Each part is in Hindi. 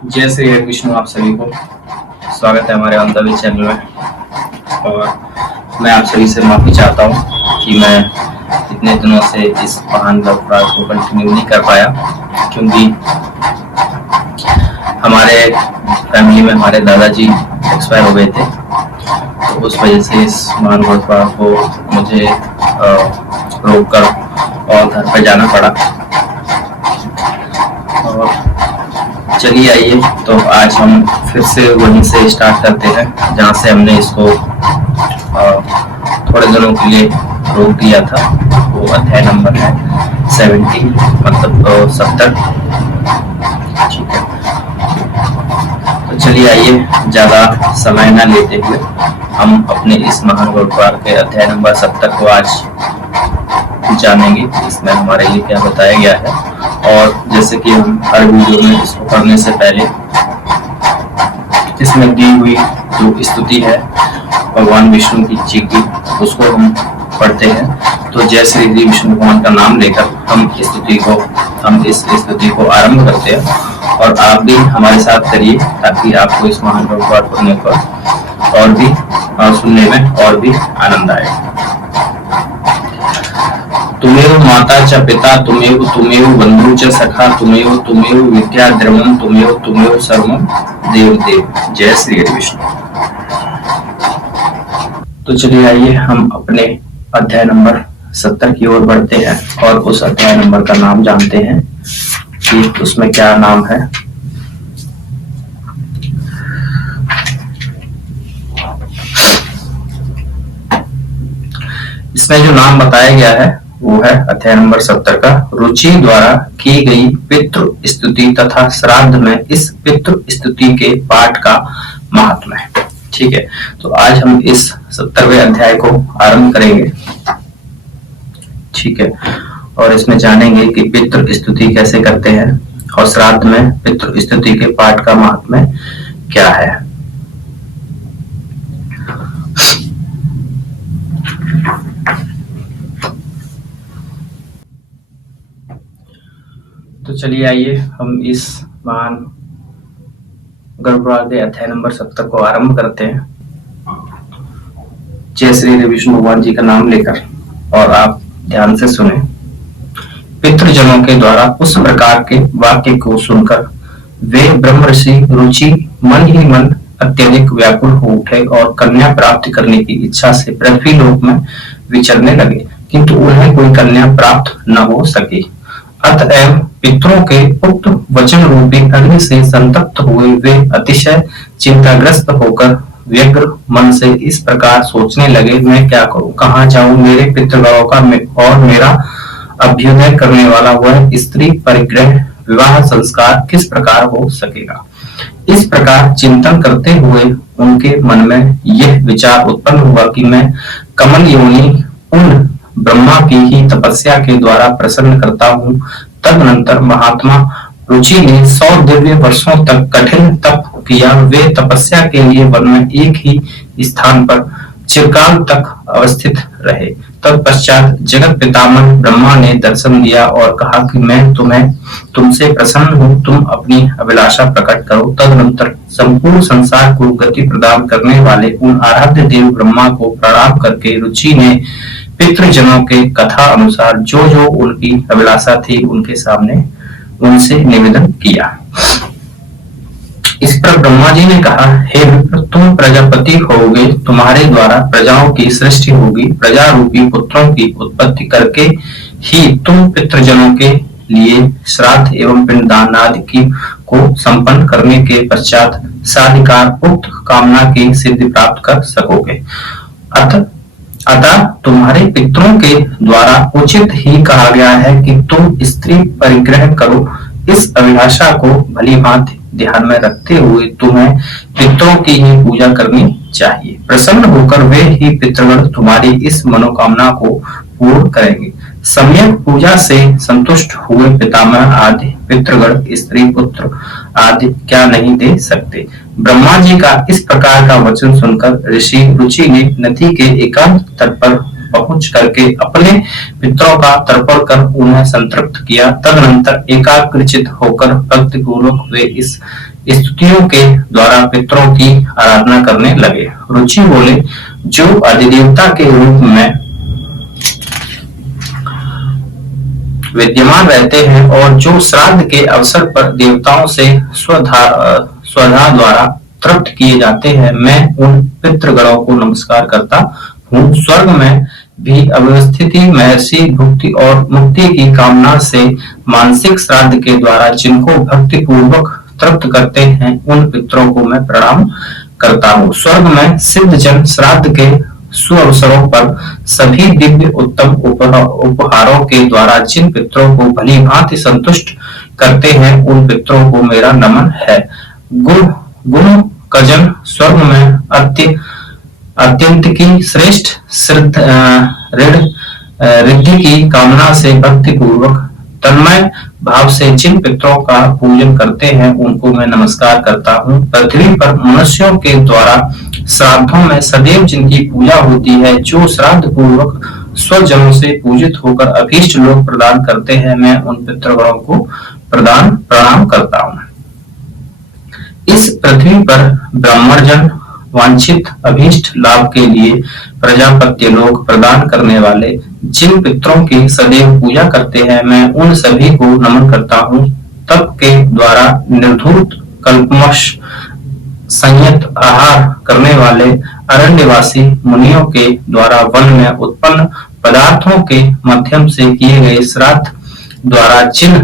जय श्री हरि विष्णु। आप सभी को स्वागत है हमारे अंतर्वेद चैनल में। और मैं आप सभी से माफी चाहता हूँ कि मैं इतने दिनों से इस महान अपराध को कंटिन्यू नहीं कर पाया, क्योंकि हमारे फैमिली में हमारे दादाजी एक्सपायर हो गए थे। तो उस वजह से इस महान अपराध को मुझे रोक कर और घर पर जाना पड़ा। और चलिए आइए, तो आज हम फिर से वहीं से स्टार्ट करते हैं जहाँ से हमने इसको थोड़े दिनों के लिए रोक दिया था। वो अध्याय नंबर है 70, मतलब 70। ठीक है, तो चलिए आइए, ज्यादा समय न लेते हुए हम अपने इस महान गुरुद्वार के अध्याय नंबर 70 को आज जानेंगे। इसमें हमारे लिए क्या बताया गया है। और जैसे कि हम हर वीडियो में इसको पढ़ने से पहले इसमें दी हुई जो स्तुति है भगवान विष्णु जी की, उसको हम पढ़ते हैं। तो जय श्री हरि विष्णु भगवान का नाम लेकर हम इस स्तुति को आरंभ करते हैं। और आप भी हमारे साथ करिए ताकि आपको इस महान गुरुद्वार पढ़ने पर और भी सुनने में और भी आनंद आए। तुमेव माता च पिता तुमेव बंधु च सखा तुमेव विद्या द्रवम तुमेव सर्वम देव देव। जय श्री हरि विष्णु। तो चलिए आइए हम अपने अध्याय नंबर 70 की ओर बढ़ते हैं और उस अध्याय नंबर का नाम जानते हैं कि उसमें क्या नाम है। इसमें जो नाम बताया गया है वो है अध्याय नंबर 70 का रुचि द्वारा की गई पितृ स्तुति तथा श्राद्ध में इस पितृ स्तुति के पाठ का महात्म्य है। ठीक है, तो आज हम इस 70वें अध्याय को आरंभ करेंगे। ठीक है, और इसमें जानेंगे कि पितृ स्तुति कैसे करते हैं और श्राद्ध में पितृ स्तुति के पाठ का महात्म्य क्या है। तो चलिए आइए हम इस महान गुरुद्वार के अध्याय नंबर 70 को आरंभ करते हैं जय श्री हरि विष्णु भगवान जी का नाम लेकर। और आप ध्यान से सुने। पितृजनों के द्वारा उस प्रकार के वाक्य को सुनकर वे ब्रह्म ऋषि रुचि मन ही मन अत्यधिक व्याकुल हो उठे और कन्या प्राप्त करने की इच्छा से पृथ्वी लोक में विचरने लगे, किंतु उन्हें कोई कन्या प्राप्त न हो सकी। अतएव पितरों के उक्त वचन रूपी अग्नि से संतप्त हुए वे अतिशय चिंताग्रस्त होकर व्यग्र मन से इस प्रकार सोचने लगे, मैं क्या करूं, कहाँ जाऊं, मेरे पितृगणों का और मेरा अभ्युदय करने वाला वह स्त्री परिग्रह विवाह संस्कार किस प्रकार हो सकेगा। इस प्रकार चिंतन करते हुए उनके मन में यह विचार उत्पन्न हुआ कि मैं कमल योनि उन ब्रह्मा की ही तपस्या के द्वारा प्रसन्न करता हूँ। तदनंतर महात्मा रुचि ने 100 दिव्य वर्षों तक कठिन तप किया। वे तपस्या के लिए वन में एक ही स्थान पर चिरकाल तक अवस्थित रहे। तत्पश्चात जगत पितामह ब्रह्मा ने दर्शन दिया और कहा कि मैं तुमसे प्रसन्न हूँ, तुम अपनी अभिलाषा प्रकट करो। तदनंतर संपूर्ण संसार को गति प्रदान करने वाले उन आराध्य देव ब्रह्मा को प्रणाम करके रुचि ने पितृजनों के कथा अनुसार जो जो उनकी अभिलाषा थी उनके सामने उनसे निवेदन किया। इस पर ब्रह्मा जी ने कहा, हे विप्र, तुम प्रजापति होगे, तुम्हारे द्वारा प्रजाओं की सृष्टि होगी। प्रजा रूपी पुत्रों की उत्पत्ति करके ही तुम पितृजनों के लिए श्राद्ध एवं पिंडदान आदि की को संपन्न करने के पश्चात साधिकार उक्त कामना की सिद्धि प्राप्त कर सकोगे। अतः तुम्हारे पितरों के द्वारा उचित ही कहा गया है कि तुम स्त्री परिग्रह करो। इस अभिलाषा को भली भांति ध्यान में रखते हुए तुम्हें पितरों की ही पूजा करनी चाहिए। प्रसन्न होकर वे ही पितृगण तुम्हारी इस मनोकामना को पूर्ण करेंगे। सम्यक पूजा से संतुष्ट हुए पितामह आदि पितृगण स्त्री पुत्र आदि क्या नहीं दे सकते। ब्रह्मा जी का इस प्रकार का वचन सुनकर ऋषि रुचि ने नदी के एकांत तट पर पहुंच करके अपने पितरों का तर्पण कर उन्हें संतृप्त किया। तदनंतर एकाग्रचित होकर भक्ति पूर्वक वे इस स्तुतियों के द्वारा पितरों की आराधना करने लगे। रुचि बोले, जो अधिदेवता के रूप में विद्यमान रहते हैं और जो श्राद्ध के अवसर पर देवताओं से स्वधा द्वारा तृप्त किए जाते हैं, मैं उन पितृगणों को नमस्कार करता हूँ। स्वर्ग में भी अवस्थिति, महर्षि, भुक्ति और मुक्ति की कामना से मानसिक श्राद्ध के द्वारा जिनको भक्ति पूर्वक तृप्त करते हैं, उन पितरों को मैं प्रणाम करता हूँ। स्वर्ग में सिद्ध जन श्राद्ध के सुअवसरों पर सभी दिव्य उत्तम उपहारों के द्वारा जिन पितरों को भली भांति संतुष्ट करते हैं, उन पितरों को मेरा नमन है। गुण कजन स्वर्ग में अत्यंत की श्रेष्ठ रिद्धि की कामना से भक्ति पूर्वक तन्मय भाव से जिन पितरों का पूजन करते हैं, उनको मैं नमस्कार करता हूँ। पृथ्वी पर मनुष्यों के द्वारा श्राद्धों में सदैव जिनकी पूजा होती है, जो श्राद्ध पूर्वक स्वजनों से पूजित होकर अभीष्ट लोग प्रदान करते हैं, मैं उन पितृगणों को प्रणाम करता हूँ। इस पृथ्वी पर ब्राह्मणजन वांछित अभीष्ट लाभ के लिए प्रजापत्य लोग प्रदान करने वाले जिन पितरों की सदैव पूजा करते हैं, मैं उन सभी को नमन करता हूँ। तप के द्वारा निर्धूत कल्पवश संयत आहार करने वाले अरण्यवासी मुनियों के द्वारा वन में उत्पन्न पदार्थों के माध्यम से किए गए श्राद्ध द्वारा जिन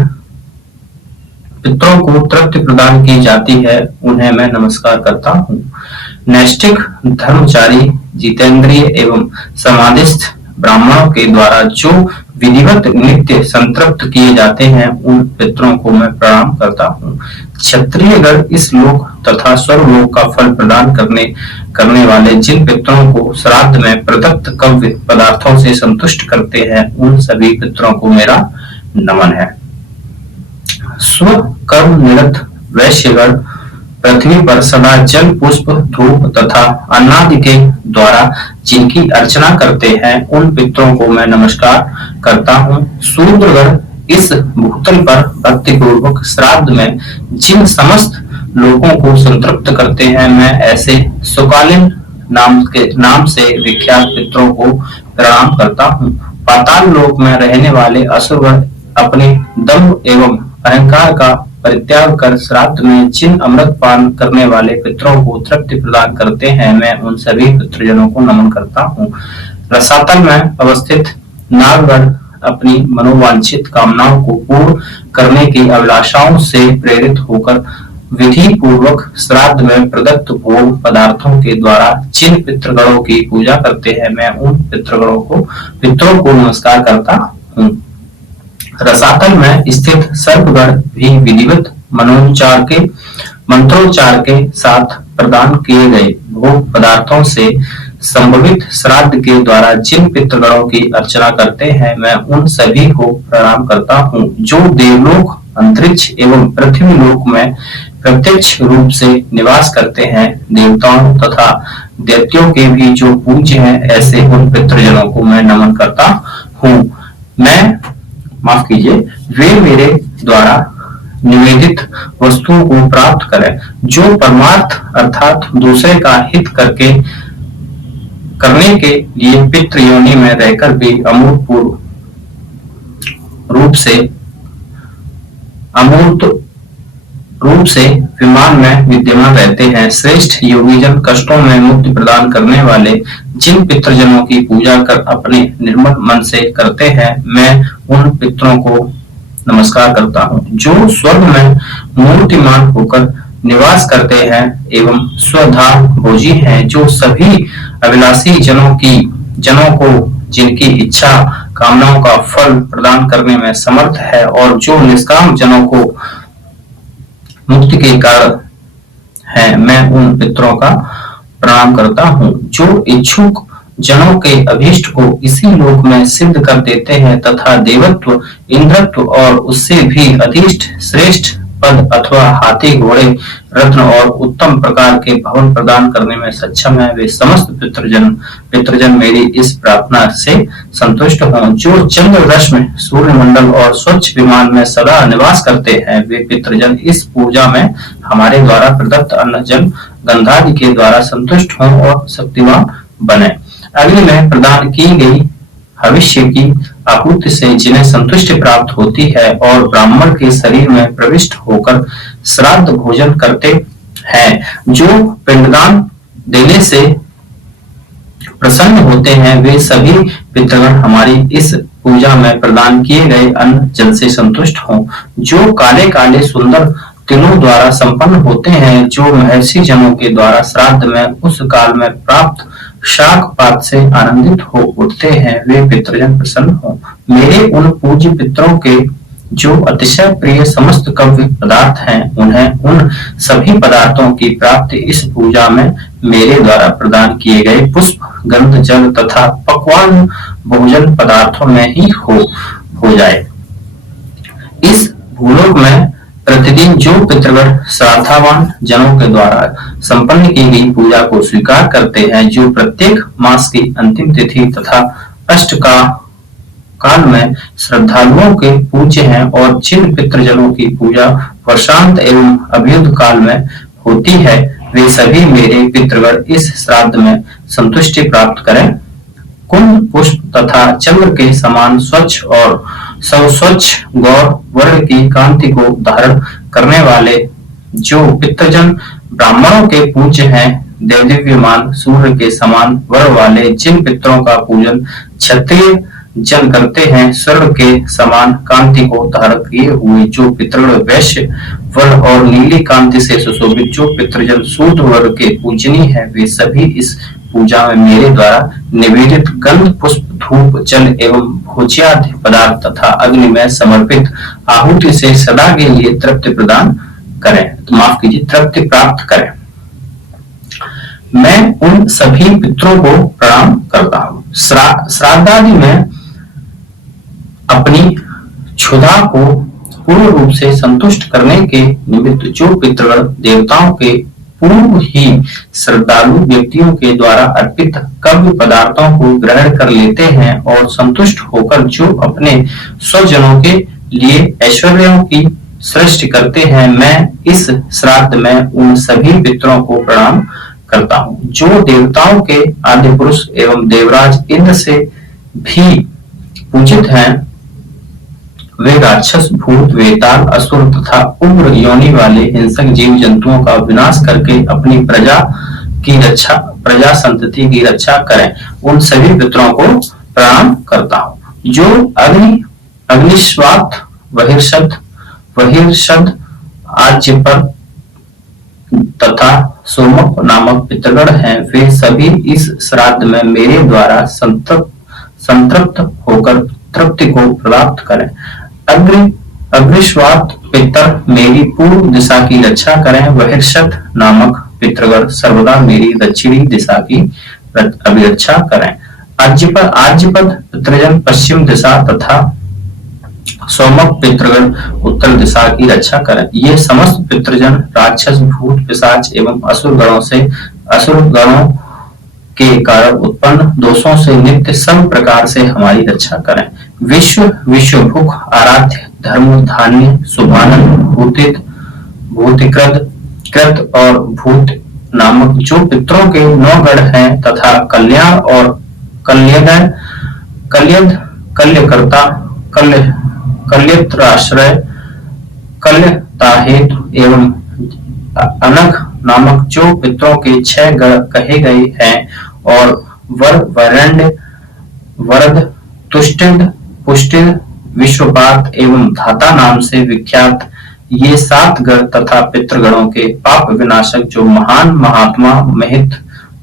पितरों को तृप्ति प्रदान की जाती है, उन्हें मैं नमस्कार करता हूँ। नैष्ठिक, धर्मचारी, जितेंद्रिय एवं समाधिस्थ ब्राह्मणों के द्वारा जो विधिवत नित्य संतृप्त किए जाते हैं, उन पितरों को मैं प्रणाम करता हूँ। क्षत्रियगण इस लोक तथा स्वर्गलोक का फल प्रदान करने वाले जिन पितरों को श्राद्ध में प्रदत्त कव्य पदार्थों से संतुष्ट करते हैं, उन सभी पितरों को मेरा नमन है। स्व कर्म निरत वैश्यगण पृथ्वी पर सदा जल, पुष्प, धूप तथा अन्नादि के द्वारा जिनकी अर्चना करते हैं, उन पितरों को मैं नमस्कार करता हूँ। शूद्रगण इस भूतल पर भक्ति पूर्वक श्राद्ध में जिन समस्त लोगों को संतृप्त करते हैं, मैं ऐसे सुकालीन नाम से विख्यात पितरों को प्रणाम करता हूँ। पाताल लोक में रहने वाले असुरगण अपने दम्भ एवं अहंकार का परित्याग कर श्राद्ध में जिन अमृत पान करने वाले पितरों को तृप्ति प्रदान करते हैं, मैं उन सभी पितृजनों को नमन करता हूँ। रसातल में अवस्थित नागगण अपनी मनोवांछित कामनाओं को पूर्ण करने की अभिलाषाओं से प्रेरित होकर विधि पूर्वक श्राद्ध में प्रदत्त भोग पदार्थों के द्वारा जिन पितृगणों की पूजा करते हैं, मैं उन पितरों को नमस्कार करता हूँ। रसातल में स्थित सर्पगण भी विधिवत मंत्रोच्चार के साथ प्रदान किए गए भोग पदार्थों से संभवित श्राद्ध के द्वारा जिन पितृगणों की अर्चना करते हैं, मैं उन सभी को प्रणाम करता हूँ। जो देवलोक, अंतरिक्ष एवं पृथ्वी लोक में प्रत्यक्ष रूप से निवास करते हैं, देवताओं तथा दैत्यों के भी जो पूज्य हैं, ऐसे उन पितृजनों को मैं नमन करता हूँ। माफ कीजिए, वे मेरे द्वारा निवेदित वस्तुओं को प्राप्त करें, जो परमार्थ अर्थात दूसरे का हित करने के लिए पितृ योनि में रहकर भी अमूर्त रूप से विमान में विद्यमान रहते हैं। श्रेष्ठ योगीजन कष्टों में मुक्ति प्रदान करने वाले जिन पितृजनों की पूजा कर अपने निर्मल मन से करते हैं, मैं उन पितरों को नमस्कार करता हूँ। जो स्वर्ग में मूर्तिमान होकर निवास करते हैं एवं स्वधा भोजी हैं, जो सभी अभिलाषी जनों को जिनकी इच्छा कामनाओं का फल प्रदान करने में समर्थ है, और जो निष्काम जनों को मुक्ति के कारण है, मैं उन पितरों का प्रणाम करता हूँ। जो इच्छुक जनों के अभीष्ट को इसी लोक में सिद्ध कर देते हैं तथा देवत्व, इंद्रत्व और उससे भी अधिष्ठ श्रेष्ठ पद अथवा हाथी, घोड़े, रत्न और उत्तम प्रकार के भवन प्रदान करने में सक्षम है, वे समस्त पितृजन मेरी इस प्रार्थना से संतुष्ट हों। जो चंद्र रश्मि, सूर्य मंडल और स्वच्छ विमान में सदा निवास करते हैं, वे पितृजन इस पूजा में हमारे द्वारा प्रदत्त अन्न, जल, गंधादि के द्वारा संतुष्ट हों और शक्तिवान बने। अग्नि में प्रदान की गई भविष्य की आहुति से जिन्हें संतुष्टि प्राप्त होती है और ब्राह्मण के शरीर में प्रविष्ट होकर श्राद्ध भोजन करते हैं, जो पिंडदान देने से प्रसन्न होते हैं, वे सभी पितृगण हमारी इस पूजा में प्रदान किए गए अन्न जल से संतुष्ट हों। जो काले काले सुंदर तिलों द्वारा संपन्न होते हैं, जो महर्षि जनों के द्वारा श्राद्ध में उस काल में प्राप्त शाक पात से आनंदित हो उठते हैं, वे पितृजन प्रसन्न हो। मेरे उन पूज्य पितरों के जो अतिशय प्रिय समस्त कव्य पदार्थ हैं, उन्हें उन सभी पदार्थों की प्राप्ति इस पूजा में मेरे द्वारा प्रदान किए गए पुष्प, गंध, जल तथा पकवान भोजन पदार्थों में ही हो जाए। इस भूलोक में प्रतिदिन जो पितृगण श्राद्धावान जनों के द्वारा संपन्न की गई पूजा को स्वीकार करते हैं, जो प्रत्येक मास की अंतिम तिथि तथा अष्ट काल में श्रद्धालुओं के पूज्य हैं, और जिन पितृजनों की पूजा वर्षांत एवं अभ्युदय काल में होती है, वे सभी मेरे पितृगण इस श्राद्ध में संतुष्टि प्राप्त करें। कुंद, पुष्प तथा चंद्र के समान स्वच्छ और स्वच्छ गौर वर्ण की कांति को धारण करने वाले जो पितृजन ब्राह्मणों के पूज्य हैं, देवदिव्यमान सूर्य के समान वर्ण वाले जिन पितरों का पूजन क्षत्रिय जन करते हैं, स्वर्ण के समान कांति को धारण किए हुए जो पितृगण वैश्य वर्ण और नीली कांति से सुशोभित जो पितृजन शूद्र वर्ग के पूजनीय है, वे सभी इस पूजा में मेरे द्वारा निवेदित गंध, पुष्प, धूप, जल एवं भोज्यादि पदार्थ तथा अग्नि में समर्पित आहुति से सदा के लिए तृप्ति प्रदान करें, माफ कीजिए, तृप्ति प्राप्त करें। मैं उन सभी पितरों को प्रणाम करता हूँ। श्राद्धादि में अपनी क्षुधा को पूर्ण रूप से संतुष्ट करने के निमित्त जो पितृगण देवताओं के पूर्व ही श्रद्धालु व्यक्तियों के द्वारा अर्पित कव्य पदार्थों को ग्रहण कर लेते हैं और संतुष्ट होकर जो अपने स्वजनों के लिए ऐश्वर्यों की सृष्टि करते हैं, मैं इस श्राद्ध में उन सभी पितरों को प्रणाम करता हूँ। जो देवताओं के आदि पुरुष एवं देवराज इंद्र से भी पूजित हैं, वे राक्षस, भूत, वेताल, असुर तथा उग्र योनि वाले हिंसक जीव जंतुओं का विनाश करके अपनी प्रजा संतति की रक्षा करें। उन सभी पितरों को प्रणाम करता हूँ। जो अग्निश्वात, वहिर्षद, आज्यपर तथा सोमक नामक पितृगण हैं, वे सभी इस श्राद्ध में मेरे द्वारा संतृप्त होकर तृप्ति को प्राप्त करें। अग्निश्वात पितर मेरी पूर्व दिशा की रक्षा करें। वहिर्षद नामक पितृगण सर्वदा मेरी दक्षिणी दिशा की अभिरक्षा करें। आज्यपद पितृजन पश्चिम दिशा तथा सोमक पितृगण उत्तर दिशा की रक्षा करें। ये समस्त पितृजन राक्षस, भूत, पिशाच एवं असुर गणों के कारण उत्पन्न दोषों से नित्य सब प्रकार से हमारी रक्षा करें। विश्व भुख आराध्य, धर्म, धान्य, शुभानंद, भूतिकृत और भूत नामक जो पितरों के 9 गण हैं तथा कल्याण और कल्यकर्ता, कल्यत्राश्रय, कल्यताहेतु एवं अनघ नामक जो पितरों के 6 गण कहे गए हैं, और वरेण्य, वरद, तुष्टिद, पुष्टिद, विश्वपात एवं धाता नाम से विख्यात ये 7 गण तथा पितृगणों के पाप विनाशक जो महान महात्मा,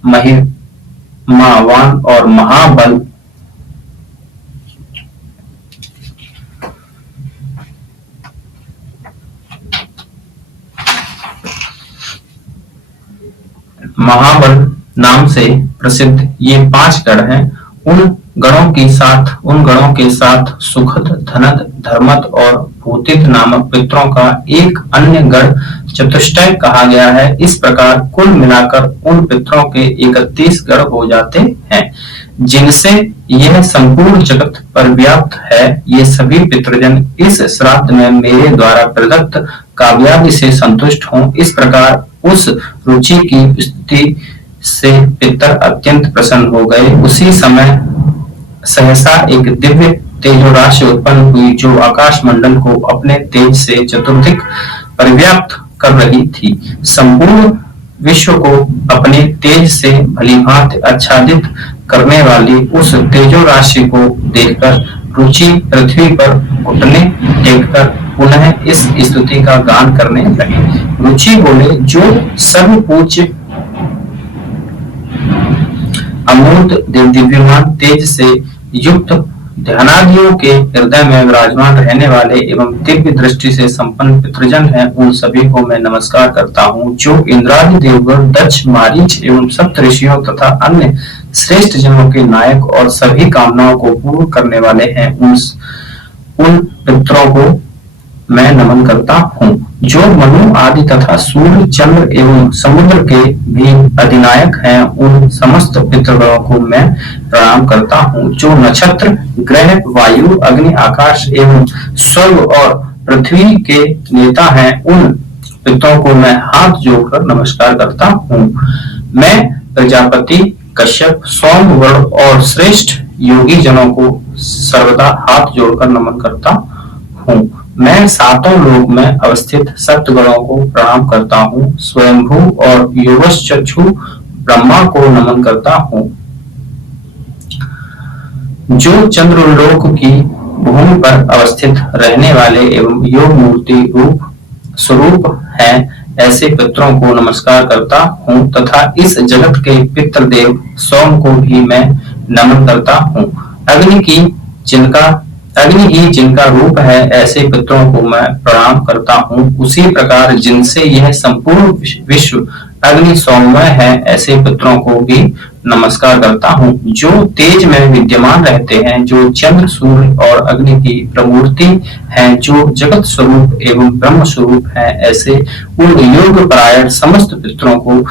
महिमावान और महाबल नाम से प्रसिद्ध ये 5 गण हैं। उन गणों के साथ सुखद, धनद, धर्मद और भूतित नामक पितरों का एक अन्य गण चतुष्टय कहा गया है। इस प्रकार कुल मिलाकर उन पितरों के 31 गण हो जाते हैं, जिनसे यह संपूर्ण जगत पर व्याप्त है। ये सभी पितृजन इस श्राद्ध में मेरे द्वारा प्रदत्त काव्यादि से संतुष्ट हों। इस प्रकार उस रुचि की स्तुति से पितर अत्यंत प्रसन्न हो गए। उसी समय सहसा एक दिव्य तेजोराशि उत्पन्न हुई, जो आकाश मंडल को अपने तेज से चतुर्दिक परिव्याप्त कर रही थी। संपूर्ण विश्व को अपने तेज से भलीभांति आच्छादित करने वाली उस तेजोराशि को देखकर रुचि पृथ्वी पर घुटने टेककर पुनः इस स्तुति का गान करने लगे। रुचि बोले, जो सर्व पूज्य अमूर्त दिव्यमान तेज से युक्त ध्यानादियों के हृदय में विराजमान रहने वाले एवं दिव्य दृष्टि से संपन्न पितृजन हैं, उन सभी को मैं नमस्कार करता हूँ, जो इंद्रादि देवगण, दक्ष, मारीच एवं सप्त ऋषियों तथा अन्य श्रेष्ठ जनों के नायक और सभी कामनाओं को पूर्ण करने वाले हैं। उन पितरों को मैं नमन करता हूँ, जो मनु आदि तथा सूर्य, चंद्र एवं समुद्र के भी अधिनायक हैं। उन समस्त पितृगणों को मैं प्रणाम करता हूँ, जो नक्षत्र, ग्रह, वायु, अग्नि, आकाश एवं स्वर्ग और पृथ्वी के नेता हैं। उन पितरों को मैं हाथ जोड़कर नमस्कार करता हूँ। मैं प्रजापति, कश्यप, सोम, वरुण और श्रेष्ठ योगी जनों को सर्वदा हाथ जोड़कर नमन करता हूँ। मैं सातों लोक में अवस्थित सप्तगणों को प्रणाम करता हूँ। स्वयंभू और योगश्चक्षु ब्रह्मा को नमन करता हूँ, जो चंद्रलोक की भूमि पर अवस्थित रहने वाले एवं योग मूर्ति रूप स्वरूप हैं। ऐसे पितरों को नमस्कार करता हूँ तथा इस जगत के पितृदेव सोम को भी मैं नमन करता हूँ। अग्नि ही जिनका रूप है, ऐसे पितरों को मैं प्रणाम करता हूँ। उसी प्रकार जिनसे यह संपूर्ण विश्व अग्नि सौम्य है, ऐसे पितरों को भी नमस्कार करता हूँ, जो तेज में विद्यमान रहते हैं, जो चंद्र, सूर्य और अग्नि की प्रमूर्ति हैं, जो जगत स्वरूप एवं ब्रह्म स्वरूप हैं। ऐसे उन योग परायण समस्त पितरों को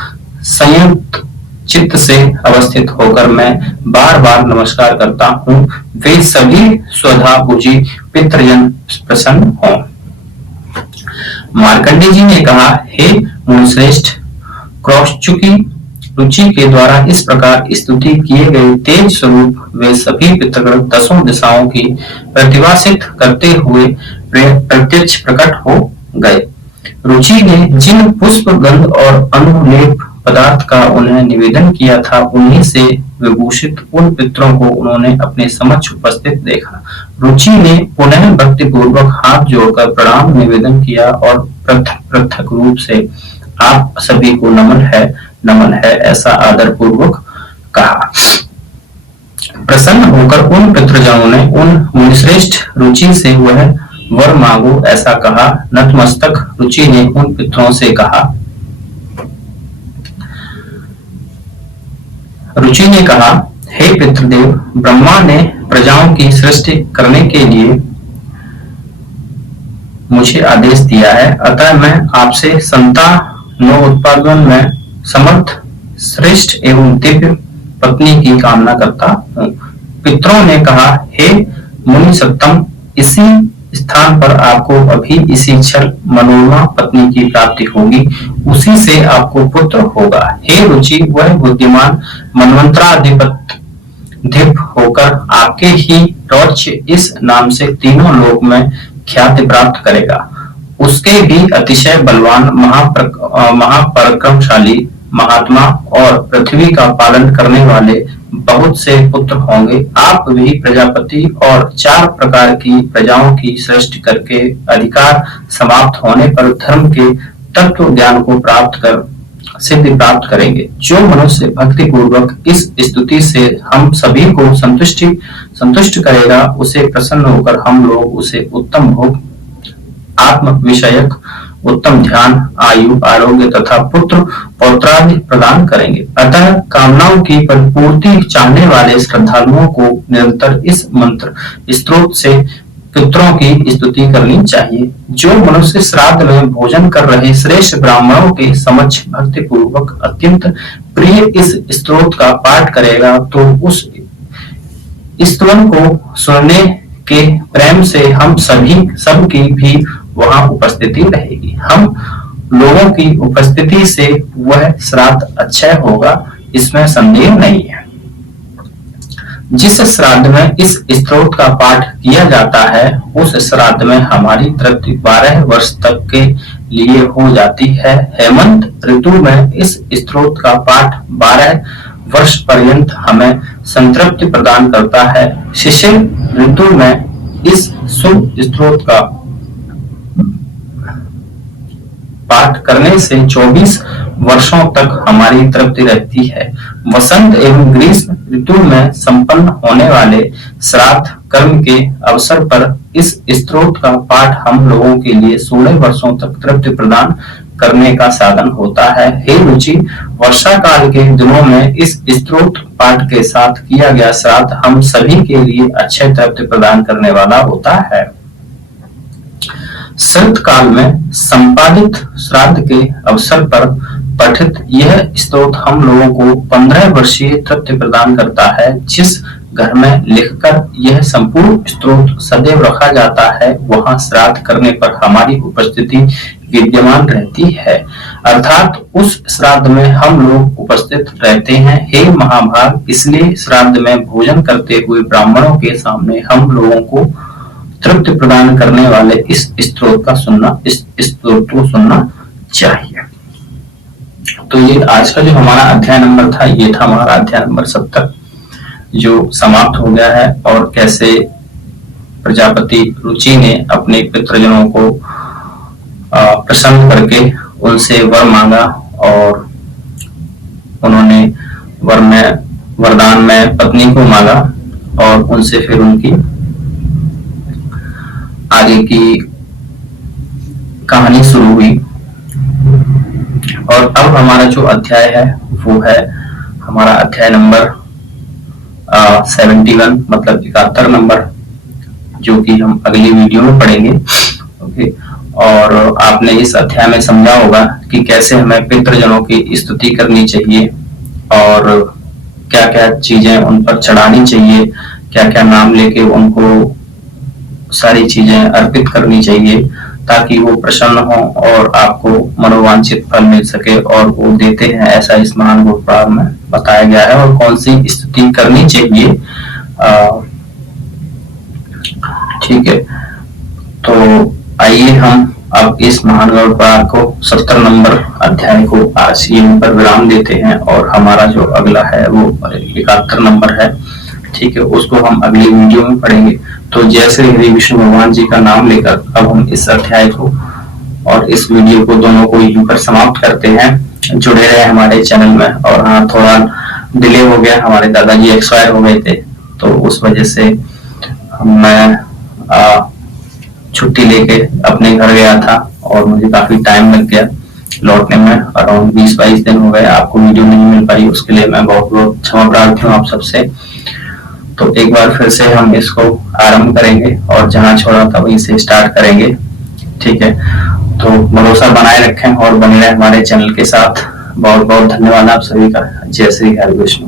संयत चित्त से अवस्थित होकर मैं बार बार नमस्कार करता हूँ। वे सभी स्वधा पूजी पितृजन प्रसन्न हों। मार्कंडेय जी ने कहा, हे मुनिश्रेष्ठ, क्रौंचुकी रुचि के द्वारा इस प्रकार स्तुति किए गए तेज स्वरूप वे सभी पितृगण दसों दिशाओं की प्रतिभासित करते हुए प्रत्यक्ष प्रकट हो गए। रुचि ने जिन पुष्प, गंध और अनुलेप पदार्थ का उन्हें निवेदन किया था, उन्हीं से विभूषित उन पितरों को उन्होंने अपने समक्ष उपस्थित देखा। रुचि ने पुनः भक्ति पूर्वक हाथ जोड़कर प्रणाम निवेदन किया और पृथक पृथक रूप से आप सभी को नमन है ऐसा आदर पूर्वक कहा। प्रसन्न होकर उन पितृजनों ने उन मुनिश्रेष्ठ रुचि से वह वर मांगो ऐसा कहा। नतमस्तक रुचि ने उन पितरों से कहा, रुचि ने कहा, हे पितृदेव, ब्रह्मा ने प्रजाओं की सृष्टि करने के लिए मुझे आदेश दिया है, अतः मैं आपसे संतानोत्पादन में समर्थ, श्रेष्ठ एवं दिव्य पत्नी की कामना करता हूँ। पितरों ने कहा, हे मुनि सत्तम, इसी स्थान पर आपको अभी इसी क्षण मनोरमा पत्नी की प्राप्ति होगी, उसी से आपको पुत्र होगा। हे रुचि, वह बुद्धिमान मनवंतराधिप होकर आपके ही रौच्य इस नाम से तीनों लोक में ख्याति प्राप्त करेगा। उसके भी अतिशय बलवान, महापराक्रमशाली, महात्मा और पृथ्वी का पालन करने वाले बहुत से पुत्र होंगे। आप भी प्रजापति और 4 प्रकार की प्रजाओं की सृष्टि करके अधिकार समाप्त होने पर धर्म के तत्व ज्ञान को प्राप्त कर सिद्धि प्राप्त करेंगे। जो मनुष्य भक्ति पूर्वक इस स्तुति से हम सभी को संतुष्ट करेगा, उसे प्रसन्न होकर हम लोग उसे उत्तम भोग, आत्म विषयक उत्तम ध्यान, आयु, आरोग्य तथा पुत्र पौत्रादि प्रदान करेंगे। अतः कामनाओं की परिपूर्ति चाहने वाले श्रद्धालुओं को निरंतर इस मंत्र स्त्रोत से पितरों की स्तुति करनी चाहिए। जो मनुष्य श्राद्ध में भोजन कर रहे श्रेष्ठ ब्राह्मणों के समक्ष भक्ति पूर्वक अत्यंत प्रिय इस स्तोत्र का पाठ करेगा तो उस स्तवन को सुनने के प्रेम से हम सबकी भी वहां उपस्थिति रहेगी। हम लोगों की उपस्थिति से वह श्राद्ध अक्षय होगा, इसमें संदेह नहीं है। जिस श्राद्ध में इस स्तोत्र का पाठ किया जाता है उस श्राद्ध में हमारी तृप्ति 12 वर्ष तक के लिए हो जाती है। हेमंत ऋतु में इस स्तोत्र का पाठ 12 वर्ष पर्यंत हमें संतृप्ति प्रदान करता है। शिशिर ऋतु में इस शुभ स्तोत्र का पाठ करने से 24 वर्षों तक हमारी तृप्ति रहती है। वसंत एवं ग्रीष्म ऋतु में संपन्न होने वाले श्राद्ध कर्म के अवसर पर इस स्तोत्र का पाठ हम लोगों के लिए 16 वर्षों तक तृप्ति प्रदान करने का साधन होता है। हे रुचि, वर्षा काल के दिनों में इस स्तोत्र पाठ के साथ किया गया श्राद्ध हम सभी के लिए अच्छे तृप्ति प्रदान करने वाला होता है। शरत काल में संपादित श्राद्ध के अवसर पर पठित यह स्तोत्र हम लोगों को 15 वर्षीय तृप्ति प्रदान करता है। जिस घर में लिखकर यह संपूर्ण स्तोत्र सदैव रखा जाता है वहां श्राद्ध करने पर हमारी उपस्थिति विद्यमान रहती है, अर्थात उस श्राद्ध में हम लोग उपस्थित रहते हैं। हे महाभाग, इसलिए श्राद्ध में भोजन करते हुए ब्राह्मणों के सामने हम लोगों को तृप्ति प्रदान करने वाले इस स्तोत्र को सुनना चाहिए। तो ये आज का जो हमारा अध्याय नंबर था, ये था हमारा अध्याय नंबर 70 जो समाप्त हो गया है। और कैसे प्रजापति रुचि ने अपने पितृजनों को प्रसन्न करके उनसे वर मांगा और उन्होंने वरदान में पत्नी को मांगा और उनसे फिर उनकी आगे की कहानी शुरू हुई। और अब हमारा जो अध्याय है वो है हमारा अध्याय नंबर 71, मतलब 71 नंबर, जो कि हम अगली वीडियो में पढ़ेंगे। ओके, और आपने इस अध्याय में समझा होगा कि कैसे हमें पितृजनों की स्तुति करनी चाहिए और क्या क्या चीजें उन पर चढ़ानी चाहिए, क्या क्या नाम लेके उनको सारी चीजें अर्पित करनी चाहिए ताकि वो प्रसन्न हो और आपको मनोवांछित फल मिल सके, और वो देते हैं ऐसा इस महान गुरुपुराण में बताया गया है। और कौन सी स्तुति करनी चाहिए, ठीक है। तो आइए हम अब इस महान गुरुपुराण को 70 नंबर अध्याय को आज यहीं पर विराम देते हैं और हमारा जो अगला है वो 71 नंबर है, ठीक है, उसको हम अगली वीडियो में पढ़ेंगे। तो जय श्री हरि विष्णु भगवान जी का नाम लेकर अब हम इस अध्याय को और इस वीडियो को दोनों को यहीं पर समाप्त करते हैं। जुड़े रहे हमारे चैनल में। और हाँ, थोड़ा डिले हो गया, हमारे दादाजी एक्सपायर हो गए थे तो उस वजह से मैं छुट्टी लेके अपने घर गया था और मुझे काफी टाइम लग गया लौटने में। अराउंड 20-22 दिन हो गए, आपको वीडियो नहीं मिल पाई, उसके लिए मैं बहुत बहुत क्षमा प्रार्थी हूँ आप सबसे। तो एक बार फिर से हम इसको आरंभ करेंगे और जहां छोड़ा था वहीं से स्टार्ट करेंगे, ठीक है। तो भरोसा बनाए रखें और बने रहे हमारे चैनल के साथ। बहुत बहुत धन्यवाद आप सभी का। जय श्री हरि विष्णु।